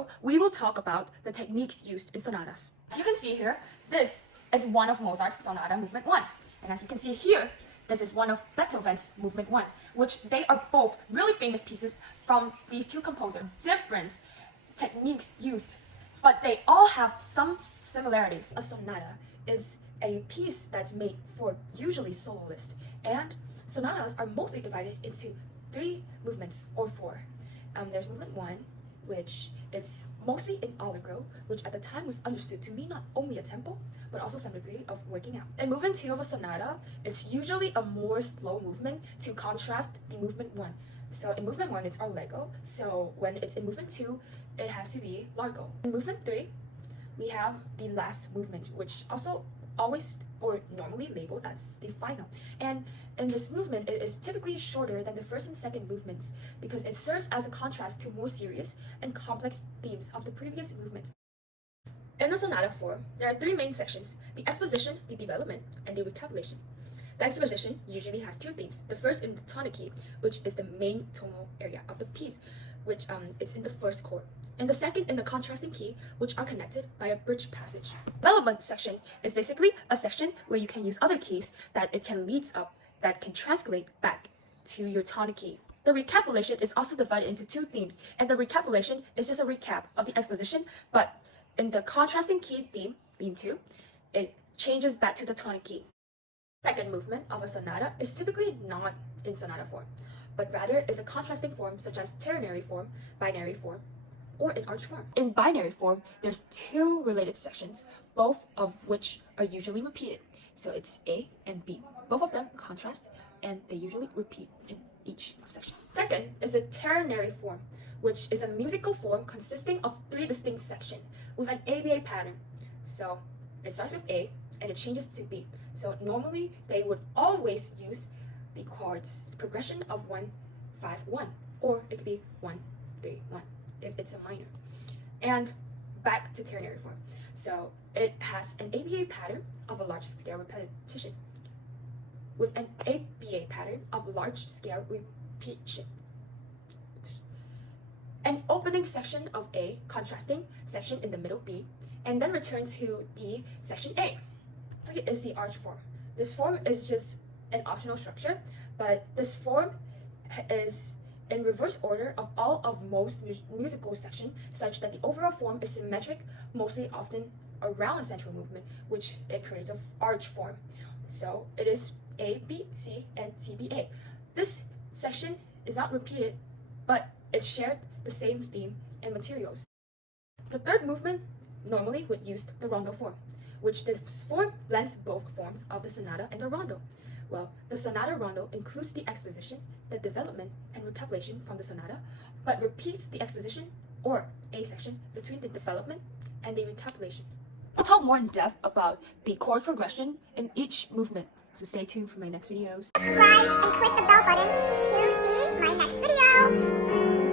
video, we will talk about the techniques used in sonatas. As you can see here, this is one of Mozart's Sonata Movement 1. And as you can see here, this is one of Beethoven's Movement 1, which they are both really famous pieces from these two composers. Different techniques used, but they all have some similarities. A sonata is a piece that's made for usually soloist, and sonatas are mostly divided into 3 movements or 4. There's movement 1, which it's mostly in allegro, which at the time was understood to mean not only a tempo, but also some degree of working out. In movement 2 of a sonata, it's usually a more slow movement to contrast the movement 1. So in movement 1, it's allegro, so when it's in movement 2, it has to be largo. In movement 3, we have the last movement, which also always or normally labeled as the final. And in this movement, it is typically shorter than the first and second movements because it serves as a contrast to more serious and complex themes of the previous movements. In the sonata form, there are 3 main sections: the exposition, the development, and the recapitulation. The exposition usually has 2 themes. The first in the tonic key, which is the main tonal area of the piece, which it's in the first chord. And the second in the contrasting key, which are connected by a bridge passage. Development section is basically a section where you can use other keys that it can lead up, that can translate back to your tonic key. The recapitulation is also divided into 2 themes, and the recapitulation is just a recap of the exposition, but in the contrasting key theme, theme 2, it changes back to the tonic key. Second movement of a sonata is typically not in sonata form, but rather is a contrasting form such as ternary form, binary form, or in arch form. In binary form, there's 2 related sections, both of which are usually repeated. So it's A and B. Both of them contrast, and they usually repeat in each of sections. Second is the ternary form, which is a musical form consisting of 3 distinct sections with an ABA pattern. So it starts with A and it changes to B. So normally they would always use the chords progression of 1, 5, 1, or it could be 1, 3, 1 if it's a minor. And back to ternary form. So it has an ABA pattern of a large scale repetition with an ABA pattern of large scale repetition. An opening section of A, contrasting section in the middle B, and then return to the section A. It is the arch form. This form is just an optional structure, but this form is in reverse order of all of most musical sections, such that the overall form is symmetric, mostly often around a central movement, which it creates an arch form. So it is A, B, C, and C, B, A. This section is not repeated, but it shared the same theme and materials. The third movement normally would use the rondo form, which this form blends both forms of the sonata and the rondo. Well, the sonata rondo includes the exposition, the development, and recapitulation from the sonata, but repeats the exposition or A section between the development and the recapitulation. I'll talk more in depth about the chord progression in each movement, so stay tuned for my next videos. Subscribe and click the bell button to see my next video.